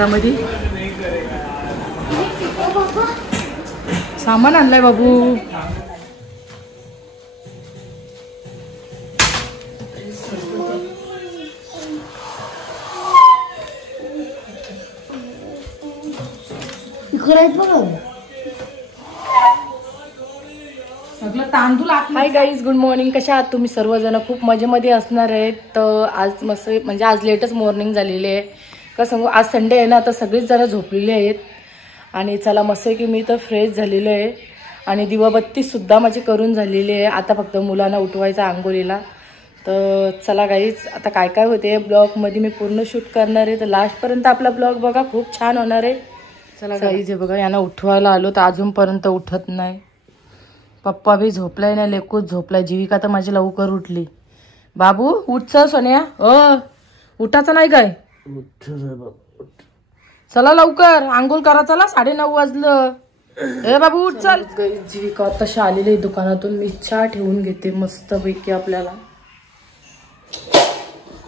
घरामध्ये सामान आणलंय बाबू. सगळं तांदूळ. Hi guys, good morning. कशा आहात तुम्ही सर्वजण? खूप मजेमध्ये असणार आहेत. तर आज मस्त म्हणजे आज लेटच मॉर्निंग झालेली आहे. का सांगू, आज संडे आहे ना, तर सगळीच जरा झोपलेली आहेत. आणि चला मस्त की मी तर फ्रेश झालेलो आहे आणि दिवाबत्ती सुद्धा माझी करून झालेली आहे. आता फक्त मुलांना उठवायचं आंघोळीला. तर चला गाईज, आता काय काय होते ब्लॉगमध्ये मी पूर्ण शूट करणार आहे. तर लास्टपर्यंत आपला ब्लॉग बघा, खूप छान होणार आहे. चला गाईज, हे बघा यांना उठवायला आलो तर अजूनपर्यंत उठत नाही. पप्पा बी झोपलाय नाही, लेकूच झोपलाय. जीविका तर माझी लवकर उठली. बाबू उठच सोन्या, उठायचं नाही काय? चला लवकर आंघोळ करा, चला 9:30 वाजलं. ए बाबू उठ चल. जीविका तशी आलेली दुकानातून. मी चहा ठेवून घेते मस्त पैकी. आपल्याला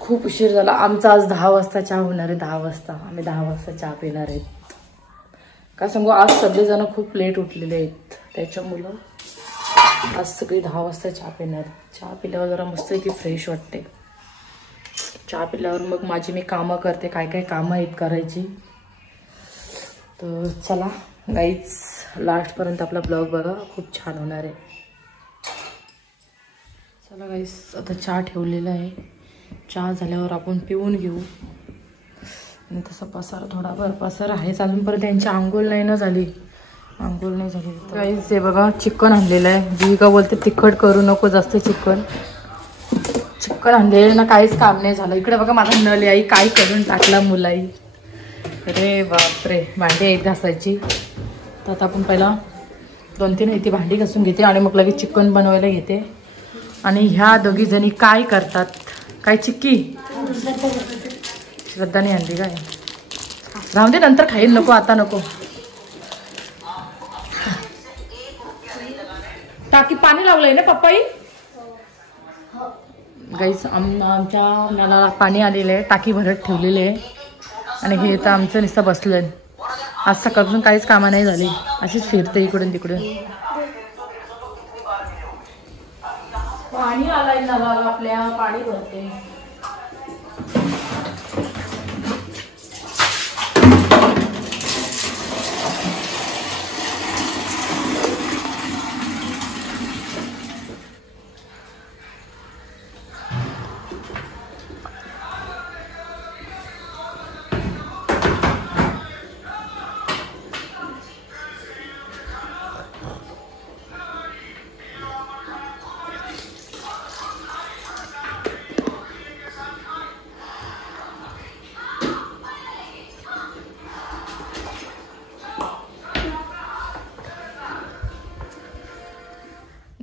खूप उशीर झाला. आमचा आज 10 वाजता चहा होणार आहे. 10 वाजता आम्ही 10 वाजता चहा पिणार आहेत. काय सांगू, आज सगळेजण खूप लेट उठलेले आहेत, त्याच्यामुळं आज सगळी 10 वाजता चहा पिणार. चहा पिल्यावर जरा मस्त की फ्रेश वाटते. चहा पिल्यावर मग माझी मी कामं करते, काय काय कामं आहेत करायची. तर चला गाईज, लास्टपर्यंत आपला ब्लॉग बघा, खूप छान होणार आहे. चला गाईज, आता चहा ठेवलेला आहे. चहा झाल्यावर आपण पिऊन घेऊ. आणि तसा पसारा थोडाफार पसारा आहेच अजूनपर्यंत. त्यांची आंघोळ नाही ना झाली. आंघोळ नाही झाली गाईज. हे बघा चिकन आणलेलं आहे. जीविका बोलते तिखट करू नको जास्त. चिकन आणलेलं ना, काहीच काम नाही झालं. इकडे बघा माझा नळ आई काय करून टाकला मुलाई. अरे बापरे, भांडी आहेत घासायची. तर आता आपण पहिला 2-3 इथे भांडी घासून घेते आणि मग लगेच चिकन बनवायला घेते. आणि ह्या दोघी जणी काय करतात? काय चिक्की श्रद्धाने आणली काय? राहून दे, नंतर खाईल. नको आता नको. टाकी पाणी लावलंय ना पप्पाई? गाईस, आमच्या मला पाणी आलेलं आहे. टाकी भरत ठेवलेली आहे. आणि हे तर आमचं नुसतं बसलंय. आज सकाळपासून काहीच कामं नाही झाली. अशीच फिरते इकडून तिकडून. पाणी आलंय नळाला आपल्या, पाणी भरते.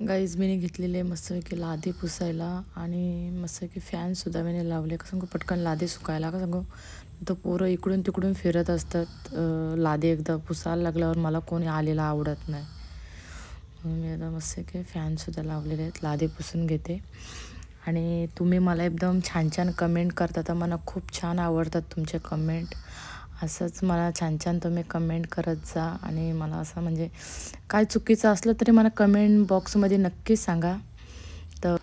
गाईज, मी घेतलेले मस्तपैकी लादे पुसायला. आणि मस्तपैकी फॅनसुद्धा मी लावले. कसं सांगू, पटकन लादे सुकायला. का सांगू, तर पोरं इकडून तिकडून फिरत असतात. लादे एकदा पुसायला लागल्यावर मला कोणी आलेला आवडत नाही. मी आता मस्तपैकी फॅनसुद्धा लावलेले आहेत. लादे पुसून घेते. आणि तुम्ही मला एकदम छान छान कमेंट करता. तर मला खूप छान आवडतात तुमचे कमेंट. असंच मला छान छान तुम्ही कमेंट करत जा. आणि मला असं म्हणजे काय चुकीचं असलं तरी मला कमेंट बॉक्समध्ये नक्कीच सांगा. तर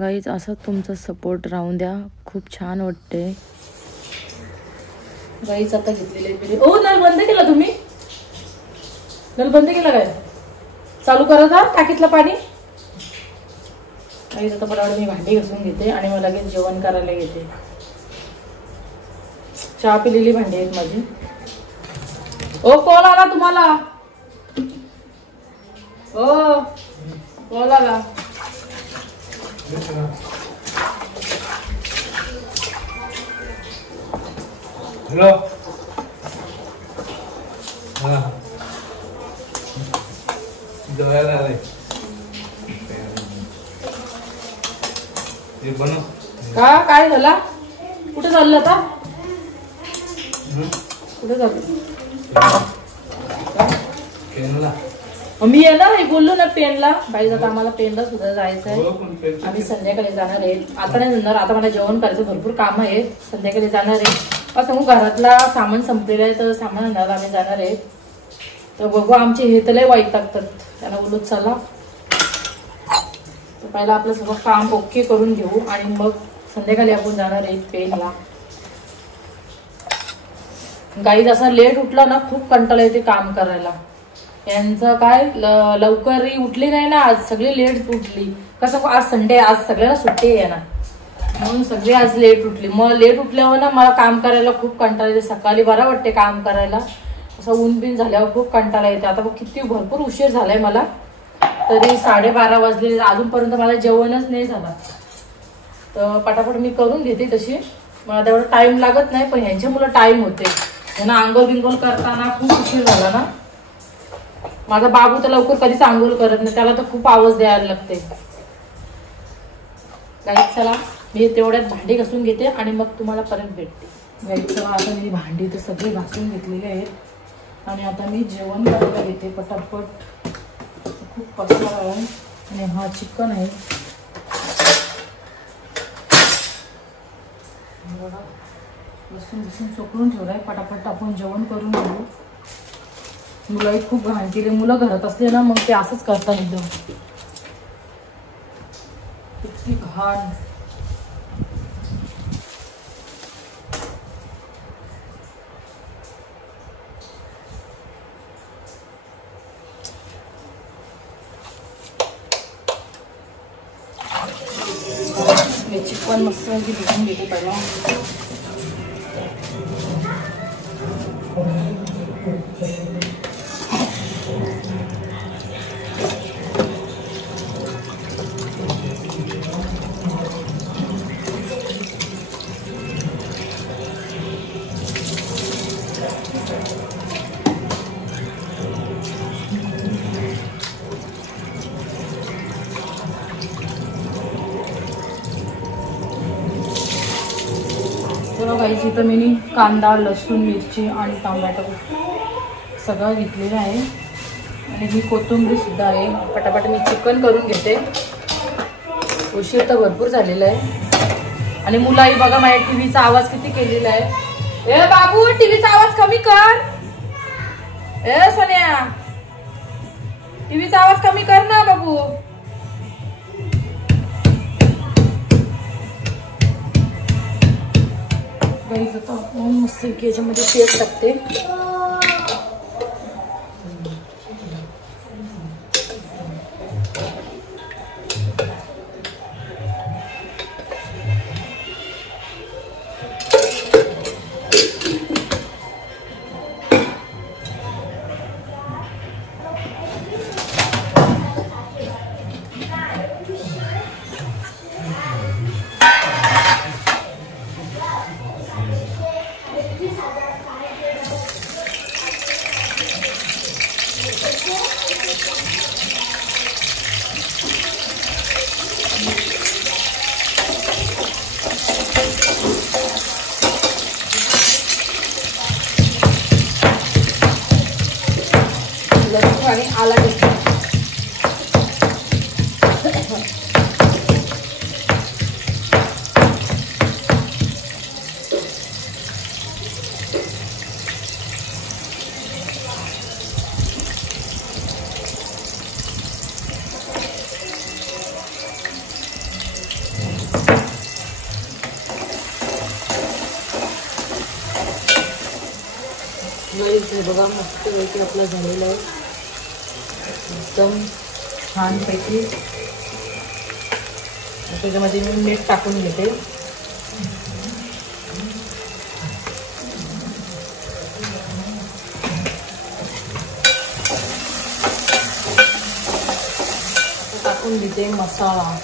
गाईज, असं तुमचा सपोर्ट राहून द्या. खूप छान वाटते. गाईज, आता घेतलेले. ओ, नळ बंद केला तुम्ही? नळ बंद केला काय? चालू करा का टाकीतलं पाणी? गाईज, आता बरोबर मी भांडी घासून घेते आणि मला लगेच जेवण करायला घेते. चहा पिलेली भांडी आहेत माझी. ओ, कॉल आला तुम्हाला? ओ, कॉल आला. हॅलो. का काय झाला? कुठे चाललं आता? कुठे जातो? मी येणार आहे, बोललो ना पेनला. बाई, आता आम्हाला पेनला सुद्धा जायचं आहे. आम्ही संध्याकाळी जाणार आहे. आता नाही जाणार. आता मला जेवण करायचं, भरपूर काम आहे. संध्याकाळी जाणार आहे. असं घरातला सामान संपलेलं आहे तर सामान आणायला आम्ही जाणार आहे. तर बघू आमचे हे तर लय वैतागतात. त्यांना बोलू चला तर पहिला आपलं सगळं काम ओके करून घेऊ आणि मग संध्याकाळी आपण जाणार आहे पेनला. गाईज असं लेट उठला ना खूप कंटाळा येते काम करायला. यांचं काय लवकर उठली नाही ना आज, सगळी लेट उठली. कसं आज संडे, आज सगळ्याला सुट्टी आहे ना म्हणून सगळी आज लेट उठली. मग लेट उठल्यावर ना मला काम करायला खूप कंटाळा येते. सकाळी बरं वाटते काम करायला, असं ऊन बिन झाल्यावर खूप कंटाळा येते. आता बघ किती भरपूर उशीर झालाय मला, तरी 12:30 वाजले अजूनपर्यंत मला जेवणच नाही झालं. तर पटापट मी करून घेते तशी, मला तेवढा टाइम लागत नाही. पण ह्यांच्या मुलं टाइम होते. त्यांना आंघोळ बिंघोळ करताना खूप उशीर झाला ना. माझा बाबू तर लवकर कधीच आंघोळ करत नाही, त्याला तर खूप आवाज द्यायला लागते. गाईज चला मी तेवढ्यात भांडी घासून घेते आणि मग तुम्हाला परत भेटते. गाईज चला आता मी भांडी तर सगळी घासून घेतलेली आहेत आणि आता मी जेवण करायला घेते पटापट. खूप पसरा आहे आणि हा चिकन आहे. लसूण बिसून चोपडून ठेवलाय. पटापट आपण जेवण करून घेऊ. मुलंही खूप घाण केले. मुलं घरात असले ना मग ते असंच करतात एकदम किती घाण. मी चिकन मस्त धुवून घेते पहिला. गाईस इथं मी कांदा, लसूण, मिरची आणि टोमॅटो सगळं घेतलेलं आहे आणि ही कोथिंबीर सुद्धा आहे. पटापट मी चिकन करून घेते. उशीर तर भरपूर झालेला आहे आणि मुलाही बघा माझ्या टीव्हीचा आवाज किती केलेला आहे. ए बाबू टीव्हीचा आवाज कमी कर. ए सोन्या टीव्हीचा आवाज कमी कर ना बाबू. गाईस आता मस्त याच्यामध्ये तेल टाकते. लसूण आणि आला घेतला. बघा मस्त पैकी आपला झालेला आहे एकदम छान पैकी. त्याच्यामध्ये मी मीठ टाकून घेते. टाकून घेते मसाला.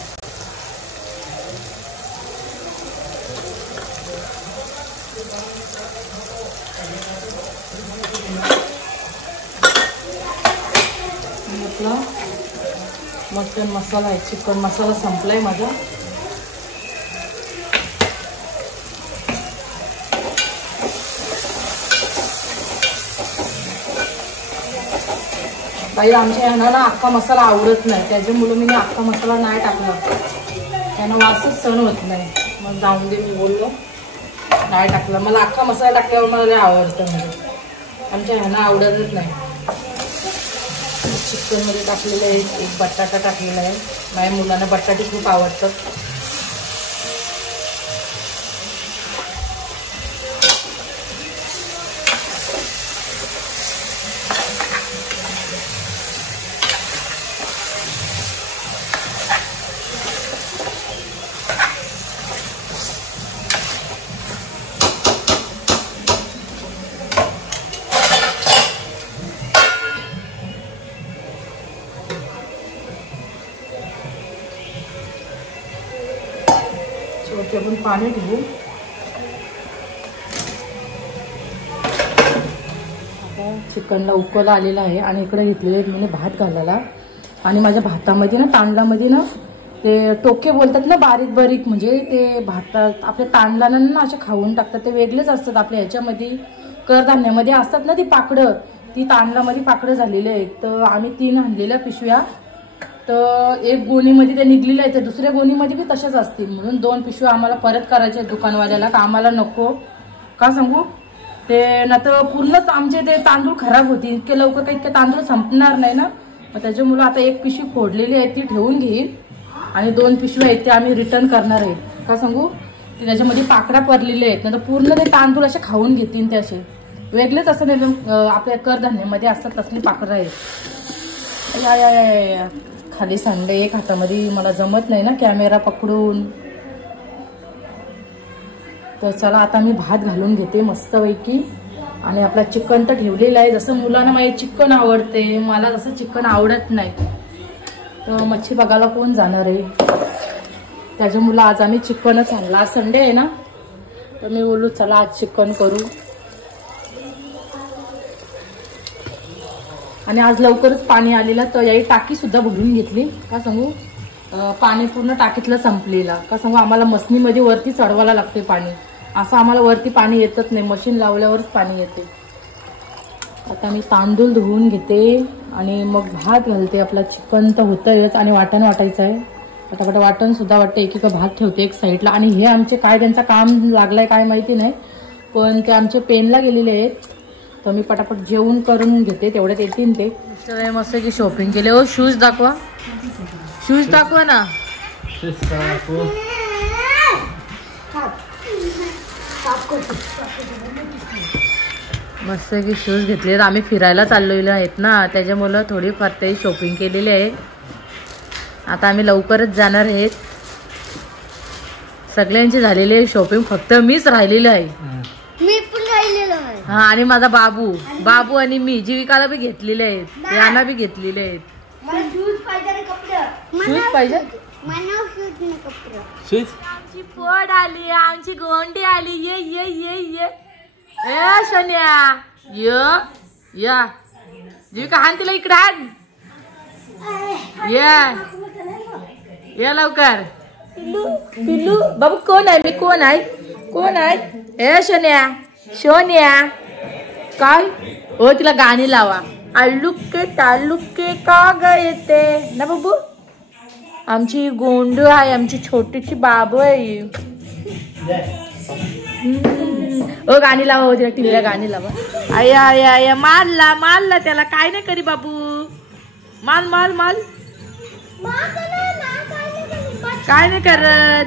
मटन मसाला आहे. चिकन मसाला संपलाय माझा. बाई आमच्या यांना ना अख्खा मसाला आवडत नाही, त्याच्यामुळे मी अख्खा मसाला नाही टाकला. त्यांना वासच सहन होत नाही. मग जाऊन दे मी बोललो. नाही टाकला, मला अख्खा मसाला टाकल्यावर मला लय आवडतं, म्हणजे आमच्या ह्यांना आवडतच नाही. चिकन मध्ये टाकलेलं आहे, एक बटाटा टाकलेला आहे, माझ्या मुलांना बटाटे खूप आवडतात. आपण पाणी ठेवू. आता चिकनला उकल आलेला आहे आणि इकडे घेतलेले मी भात घालायला. आणि माझ्या भातामध्ये ना, तांदळामध्ये ना ते टोके बोलतात ना, बारीक बारीक, म्हणजे ते भातात आपल्या तांदळाला ना असे खाऊन टाकतात, ते वेगळेच असतात. आपल्या ह्याच्यामध्ये कडधान्यामध्ये असतात ना ती पाकडं, ती तांदळामध्ये पाकडं झालेली आहेत. तर आम्ही 3 आणलेल्या पिशव्या, तर एक गोणीमध्ये ते निघलेलं आहे, तर दुसऱ्या गोणीमध्ये बी तशाच असतील, म्हणून 2 पिशव्या आम्हाला परत करायचे दुकानवाल्याला, का आम्हाला नको का सांगू, ते ना तर पूर्णच आमचे ते तांदूळ खराब होतील, इतके लवकर काही इतके तांदूळ संपणार नाही ना. मग त्याच्यामुळे आता एक पिशवी फोडलेली आहे ती ठेवून घेईल आणि 2 पिशव्या आहेत ते आम्ही रिटर्न करणार आहे. का सांगू, ते त्याच्यामध्ये पाकडा पडलेले आहेत ना, तर पूर्ण ते तांदूळ असे खाऊन घेतील, ते असे वेगळेच असं नाही आपल्या कडधान्यामध्ये असतात तसली पाकडं आहेत. या या या खाली सांडे एक हातामध्ये, मला जमत नाही ना कॅमेरा पकडून. तर चला आता मी भात घालून घेते मस्तपैकी. आणि आपला चिकन तर ठेवलेला आहे, जसं मुलांना माझे चिकन आवडते, मला जसं चिकन आवडत नाही, तर मच्छी बघायला कोण जाणार आहे, त्याच्यामुळे आज आम्ही चिकनच आणला. आज संडे आहे ना, तर मी बोलू चला आज चिकन करू. आणि आज लवकरच पाणी आलेलं, तर याही टाकी सुद्धा भरून घेतली. का सांगू, पाणी पूर्ण टाकीतलं संपलेला. का सांगू, आम्हाला मशनीमध्ये वरती चढवायला लागते पाणी, असं आम्हाला वरती पाणी येतच नाही, मशीन लावल्यावरच पाणी येते. आता मी तांदूळ धुवून घेते आणि मग भात घालते. आपला चिकन तर होतंयच आणि वाटण वाटायचं आहे, पटापट वाटण सुद्धा वाटते. एक भात ठेवते एक साईडला. आणि हे आमचे काय त्यांचं काम लागलंय काय माहिती नाही, पण ते आमचे पेनला गेलेले आहेत, तर मी पटापट जेवण करून घेते, तेवढ्यात येतील ते. मस्त की शॉपिंग केले. हो शूज दाखवा, शूज दाखवा ना. मस्त की शूज घेतले. आम्ही फिरायला चाललेलो आहेत ना, त्याच्यामुळे थोडीफार ते शॉपिंग केलेली आहे. आता आम्ही लवकरच जाणार आहेत. सगळ्यांची झालेली आहे शॉपिंग, फक्त मीच राहिलेली आहे. मी पण राहिलेलो आहे. हा, आणि माझा बाबू आणि मी जीविकाला बी घेतलेले आहेत, यांना बी घेतलेले आहेत. मला शूज पाहिजे आणि कपडे. शूज पाहिजे, मला शूज आणि कपडे. शूज. आमची पोड आली, आमची गोंडी आली. ये ये ये ये ए सोन्या, या जीविका हान तिला इकडे हान. ये लवकर. पिल्लू बाबू कोण आहे, मी कोण आहे, कोण आहे. ए सोन्या, सोन्या काय हो, तिला गाणी लावा. आलुके तालुके का गए ते ना बाबू. आमची गोंड आहे, आमची छोटीशी बाबू आहे. ओ गाणी लावा, हो तिला टीव्हीला गाणी लावा. आया आया आया, मारला त्याला, काय नाही करी बाबू. माल माल माल, काय नाही करत.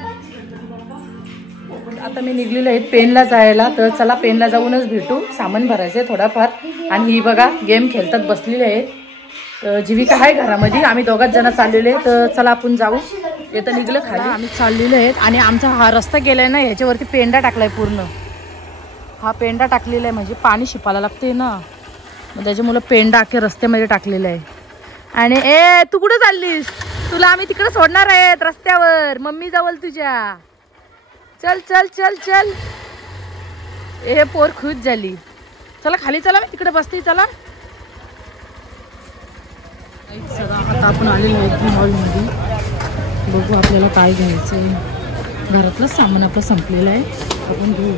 आता मी निघलेलो आहे पेनला जायला, तर चला पेनला जाऊनच भेटू. सामान भरायचंय थोडाफार. आणि ही बघा गेम खेळतात बसलेले आहेत. तर जीविका आहे घरामध्ये, आम्ही 2घच जण चाललेले, तर चला आपण जाऊ. येतं निघलं खाली, आम्ही चाललेलो आहेत. आणि आमचा हा रस्ता गेलाय ना, ह्याच्यावरती पेंडा टाकलाय पूर्ण. हा पेंडा टाकलेला आहे, म्हणजे पाणी शिपायला लागते ना, मग त्याच्यामुळे पेंडा अख्खे रस्त्यामध्ये टाकलेला आहे. आणि ए तू कुठं चाललीस, तुला आम्ही तिकडे सोडणार आहेत रस्त्यावर, मम्मी जवळ तुझ्या. चल चल चल चल. ए पोर खुश झाली. चला खाली चला, मी तिकडे बसते. चला आता आपण आलेलो आहे मॉलमध्ये. बघू आपल्याला काय घ्यायचं आहे. घरातलं सामान आपलं संपलेलं आहे, आपण घेऊ.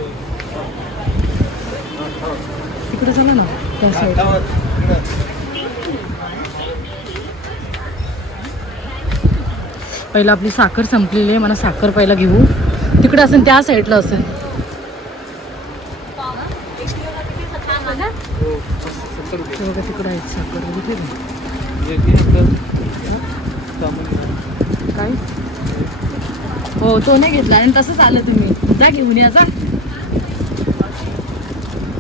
तिकडे चला ना त्या साईडला. पहिला आपली साखर संपलेली आहे, मला साखर पहिला घेऊ. तिकडे असेल त्या साईडला असेल. बघा तिकडं आहेत साखर कुठे काय हो तो नाही घेतला आणि तसंच आलं तुम्ही जा घेऊन या जा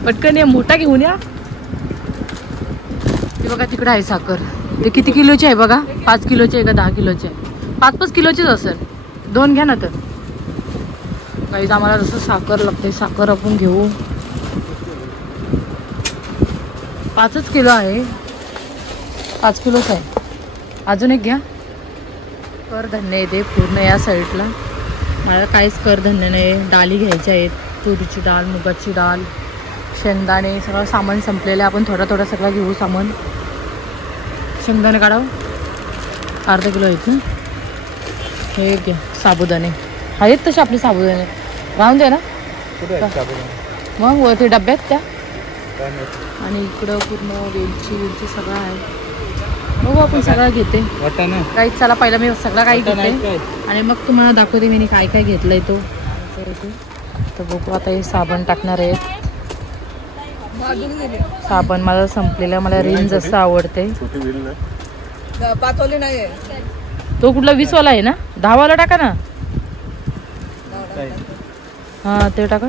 पटकन या मोठा घेऊन या ते बघा तिकडे आहे साखर ते किती किलोची आहे बघा 5 किलोची आहे का 10 किलोची आहे 5-5 किलोचीच असेल 2 घ्या ना तर काहीच आम्हाला जसं साखर लागते साखर आपण घेऊ 5 किलो आहे 5 किलोच आहे अजून एक घ्या कडधान्य येते पूर्ण या साईडला मला काहीच कडधान्य नाही डाळी घ्यायच्या आहेत तुरीची डाळ मुगाची डाळ शेंगदाणे सगळं सामान संपलेलं आहे आपण थोडं सगळं घेऊ सामान शेंगदाणे काढावं अर्धा किलो आहेत ना हे घ्या साबुदाणे आहेत तसे आपले साबुदाणे राहून द्या ना मग वरती डब्यात त्या आणि इकडं पूर्ण वेलची सगळं आहे बघू आपण सगळं घेते काहीच चला पहिला मी सगळं काही घेते आणि मग तुम्हाला दाखवते मी काय काय घेतलंय तो तर बघू आता हे साबण टाकणार आहेत साबण मला संपलेला मला रिन जसं आवडते तो कुठला 20 वाला आहे ना 10 वाला टाका ना हा ते टाका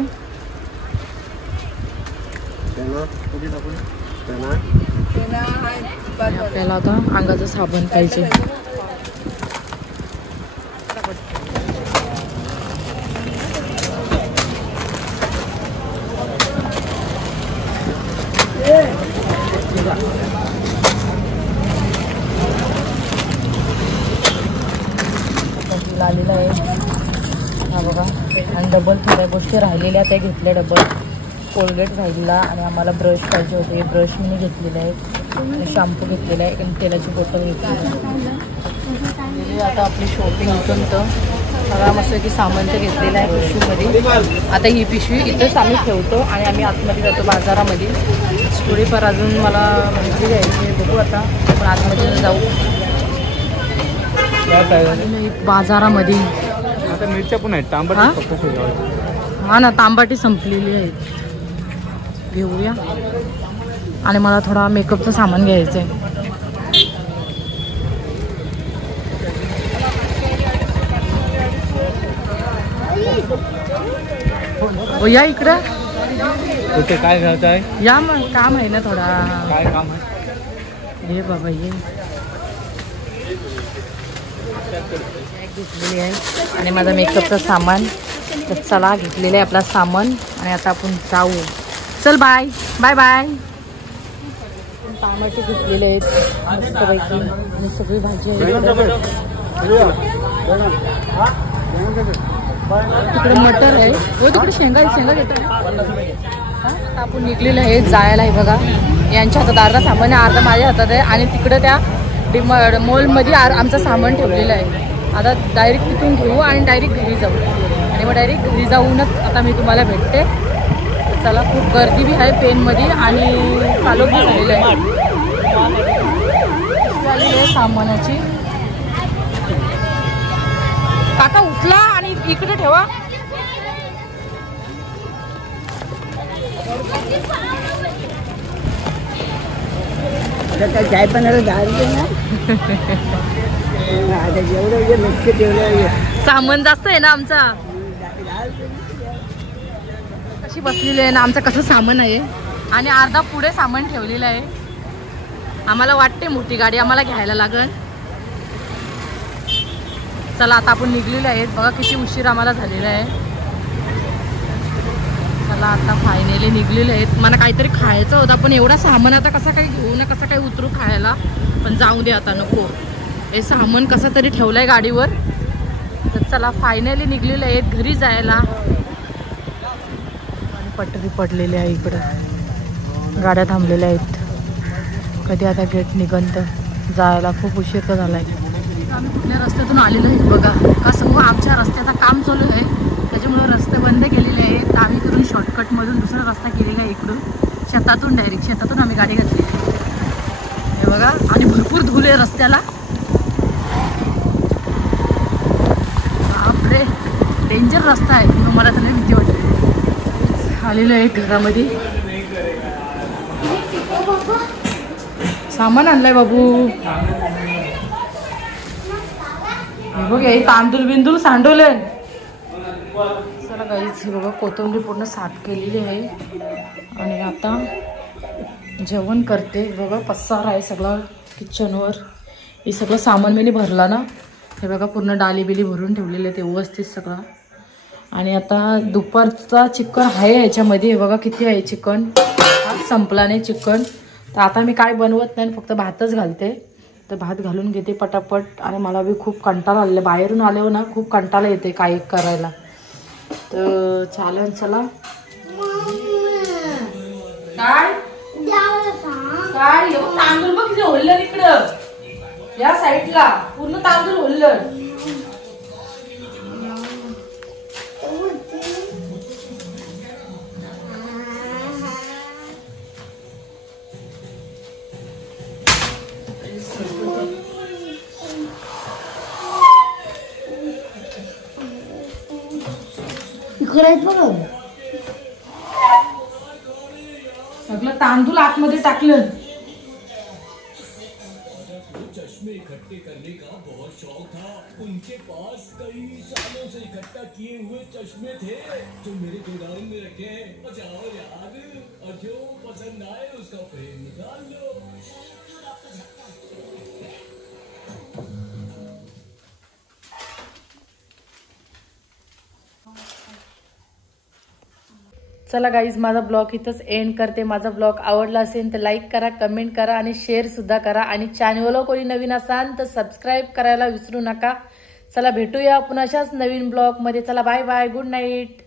आपल्याला आता अंगाचं साबण पाहिजे आलेला आहे हा बघा आणि डबल थोड्या गोष्टी राहिलेल्या त्या घेतल्या डबल कोलगेट राहिलेला आणि आम्हाला ब्रश पाहिजे होते ब्रश मी घेतलेले आहे शॅम्पू घेतलेला आहे आणि तेलाची बॉटल घेतलेली आहे आता आपली शॉपिंग इथून तर सगळा मस्त की सामान तर घेतलेलं आहे पिशवीमध्ये आता ही पिशवी इथंच आम्ही ठेवतो आणि आम्ही आतमध्ये जातो बाजारामध्ये थोडीफार अजून मला भाजी घ्यायची बघू आता आपण आतमध्ये जाऊ बाजारामध्ये आता मिरच्या पण आहेत तांबट हा ना तांबाटी संपलेली आहेत घेऊया आणि मला थोडा मेकअपचं सामान घ्यायचं आहे या इकडं काय घ्यायचं आहे या मग काम आहे ना थोडा काय काम आहे हे बाबा ये घेतलेली आहे आणि माझा मेकअपचं सामान तर चला घेतलेलं आहे आपला सामान आणि आता आपण जाऊ चल बाय बाय बाय टमाटे घेतलेले आहेत मस्तपैकी आणि सगळी भाजी आहे तिकडे मटर आहे हो तिकडे शेंगा घेतो आपण निघलेलं आहे जायला आहे बघा यांच्या हातात अर्धा सामान आहे अर्धा माझ्या हातात आहे आणि तिकडे त्या मॉलमध्ये आमचं सामान ठेवलेलं आहे आता डायरेक्ट तिथून घेऊ आणि डायरेक्ट घरी जाऊ आणि मग डायरेक्ट घरी जाऊनच आता मी तुम्हाला भेटते चला खूप गर्दी बी आहे पेनमध्ये आणि चालू बी झालेलं आहे सामानाची काका उचला आणि इकडे ठेवा चाय पण सामान जास्त आहे ना आमचा कशी बसलेली आहे ना आमचं कसं सामान आहे आणि अर्धा पुढे सामान ठेवलेलं आहे आम्हाला वाटते मोठी गाडी आम्हाला घ्यायला लागल चला आता आपण निघलेले आहेत बघा किती उशीर आम्हाला झालेला आहे चला आता फायनली निघलेले आहेत मला काहीतरी खायचं होतं पण एवढा सामान आता कसा काही घेऊ ना कसं काही उतरू खायला पण जाऊ दे आता नको हे सामान कसं तरी ठेवलंय गाडीवर तर चला फायनली निघलेले आहेत घरी जायला आणि पटरी पडलेली आहे इकडं गाड्या थांबलेल्या आहेत कधी आता गेट निघंत जायला खूप उशीर तर झाला आहे आम्ही कुठल्या रस्त्यातून आलेलो आहे बघा कसं आमच्या रस्त्याचं काम चालू आहे त्याच्यामुळे रस्ते बंद केलेले आहेत आम्ही करून शॉर्टकटमधून दुसरा रस्ता केलेला आहे इकडून शेतातून डायरेक्ट शेतातून आम्ही गाडी घातली हे बघा आणि भरपूर धूल आहे रस्त्याला बापरे डेंजर रस्ता आहे मला तर भीती वाटते आलेलो आहे घरामध्ये सामान आणलंय बाबू. हे बघ हे तांदूळ बिंदूळ सांडवले. चला गाईच, हे बघा कोथिंबीर पूर्ण साफ केलेली आहे आणि आता जेवण करते. बघा पसार आहे सगळं किचनवर. हे सगळं सामान मी भरला ना. हे बघा पूर्ण डाली बिली भरून ठेवलेले ते व्यवस्थित सगळं. आणि आता दुपारचा चिकन आहे याच्यामध्ये. हे बघा किती आहे चिकन. संपला नाही चिकन. तर आता मी काय बनवत नाही, फक्त भातच घालते. तर भात घालून घेते पटापट. आणि मला बी खूप कंटाळा आलेला. बाहेरून आल्यावर ना खूप कंटाळा येते काय करायला. तर चालेल. चला काय काय तांदूळ बघ किती ओललं इकडं. या साईडला पूर्ण तांदूळ ओललं. सगळं तांदूळ आतमध्ये टाकलं. चश्मे इकट्ठे करने का बहुत शौक था. उनके पास कई सालों से इकट्ठा किए हुए चश्मे थे जो मेरे गोदाम में रखे हैं. जाओ यार, और जो पसंद आए उसका फ्रेम निकाल लो. चला गाईज, माझा ब्लॉग इथंच एंड करते. माझा ब्लॉग आवडला असेल तर लाईक करा, कमेंट करा आणि शेअर सुद्धा करा. आणि चॅनलला कोणी नवीन असाल तर सबस्क्राईब करायला विसरू नका. चला भेटूया पुन्हा अशाच नवीन ब्लॉग मध्ये. चला बाय बाय, गुड नाईट.